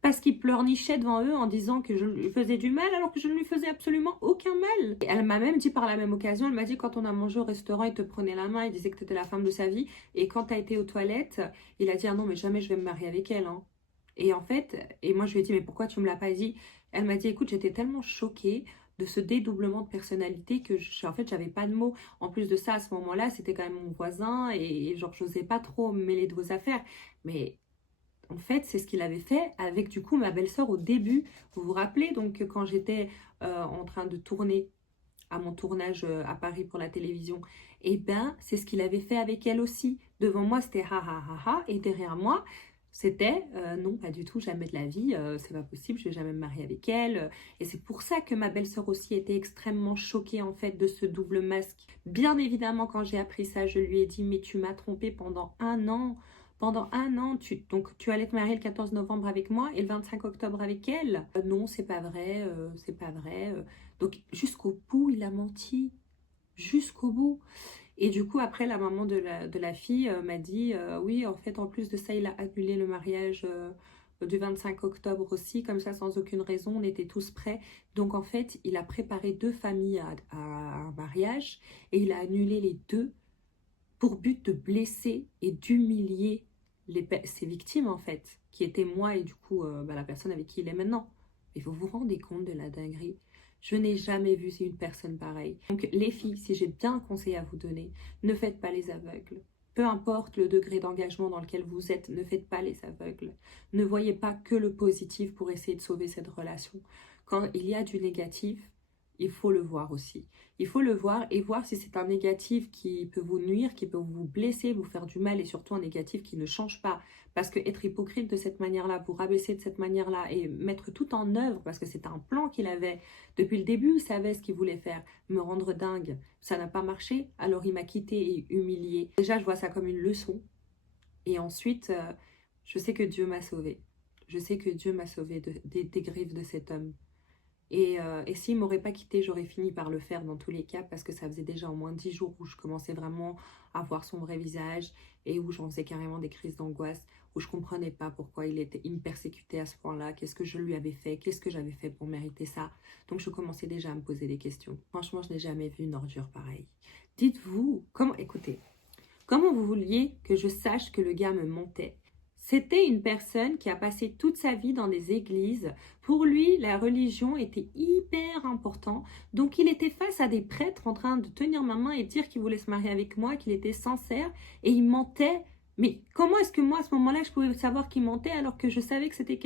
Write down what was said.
parce qu'il pleurnichait devant eux en disant que je lui faisais du mal alors que je ne lui faisais absolument aucun mal. Et elle m'a même dit par la même occasion, elle m'a dit quand on a mangé au restaurant, il te prenait la main, il disait que tu étais la femme de sa vie. Et quand tu as été aux toilettes, il a dit ah non mais jamais je vais me marier avec elle, hein. Et en fait, et moi je lui ai dit mais pourquoi tu me l'as pas dit? Elle m'a dit écoute j'étais tellement choquée de ce dédoublement de personnalité que en fait j'avais pas de mots. En plus de ça, à ce moment-là, c'était quand même mon voisin et genre j'osais pas trop me mêler de vos affaires. Mais en fait, c'est ce qu'il avait fait avec du coup ma belle-sœur au début. Vous vous rappelez donc quand j'étais en train de tourner à mon tournage à Paris pour la télévision, et ben c'est ce qu'il avait fait avec elle aussi. Devant moi, c'était ha ha ha ha, et derrière moi, c'était non, pas du tout, jamais de la vie, c'est pas possible, je vais jamais me marier avec elle. Et c'est pour ça que ma belle-sœur aussi était extrêmement choquée en fait de ce double masque. Bien évidemment, quand j'ai appris ça, je lui ai dit, mais tu m'as trompée pendant un an. Pendant un an, donc tu allais te marier le 14 novembre avec moi et le 25 octobre avec elle. Non, c'est pas vrai, c'est pas vrai. Donc jusqu'au bout, il a menti. Jusqu'au bout. Et du coup, après, la maman de la fille m'a dit, oui, en fait, en plus de ça, il a annulé le mariage du 25 octobre aussi, comme ça, sans aucune raison, on était tous prêts. Donc, en fait, il a préparé deux familles à un mariage et il a annulé les deux pour but de blesser et d'humilier ses victimes, en fait, qui étaient moi et du coup, la personne avec qui il est maintenant. Et vous vous rendez compte de la dinguerie? Je n'ai jamais vu une personne pareille. Donc les filles, si j'ai bien un conseil à vous donner, ne faites pas les aveugles. Peu importe le degré d'engagement dans lequel vous êtes, ne faites pas les aveugles. Ne voyez pas que le positif pour essayer de sauver cette relation. Quand il y a du négatif, il faut le voir aussi. Il faut le voir et voir si c'est un négatif qui peut vous nuire, qui peut vous blesser, vous faire du mal et surtout un négatif qui ne change pas. Parce que être hypocrite de cette manière-là, vous rabaisser de cette manière-là et mettre tout en œuvre, parce que c'est un plan qu'il avait. Depuis le début, il savait ce qu'il voulait faire, me rendre dingue. Ça n'a pas marché, alors il m'a quitté et humilié. Déjà, je vois ça comme une leçon. Et ensuite, je sais que Dieu m'a sauvée. Je sais que Dieu m'a sauvée des griffes de cet homme. Et s'il ne m'aurait pas quitté, j'aurais fini par le faire dans tous les cas parce que ça faisait déjà au moins 10 jours où je commençais vraiment à voir son vrai visage et où j'en faisais carrément des crises d'angoisse, où je ne comprenais pas pourquoi il me persécutait à ce point-là, qu'est-ce que je lui avais fait, qu'est-ce que j'avais fait pour mériter ça. Donc je commençais déjà à me poser des questions. Franchement, je n'ai jamais vu une ordure pareille. Dites-vous, écoutez, comment vous vouliez que je sache que le gars me mentait? C'était une personne qui a passé toute sa vie dans des églises. Pour lui, la religion était hyper important. Donc, il était face à des prêtres en train de tenir ma main et dire qu'il voulait se marier avec moi, qu'il était sincère. Et il mentait. Mais comment est-ce que moi, à ce moment-là, je pouvais savoir qu'il mentait alors que je savais que c'était